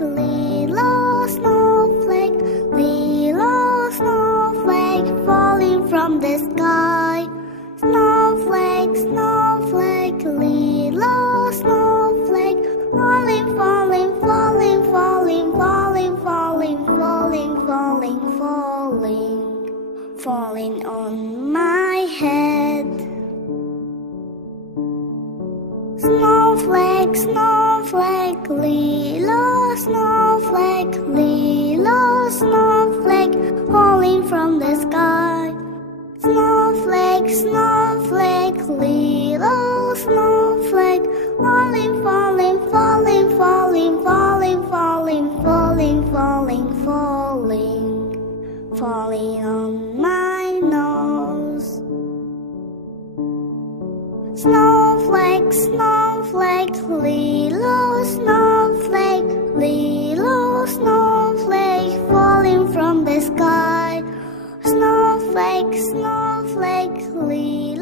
little snowflake, little snowflake falling from the sky. Snowflake, snowflake, little snowflake falling, falling, falling, falling, falling, falling, falling, falling, falling, falling on my head. Snowflake, snowflake, little snowflake, little snowflake falling from the sky. Snowflake, snowflake, little snowflake falling, falling, falling, falling, falling, falling, falling, falling, falling, falling on my nose. Snowflake, snowflake, little snowflake, little snowflake falling from the sky. Snowflake, snowflake, little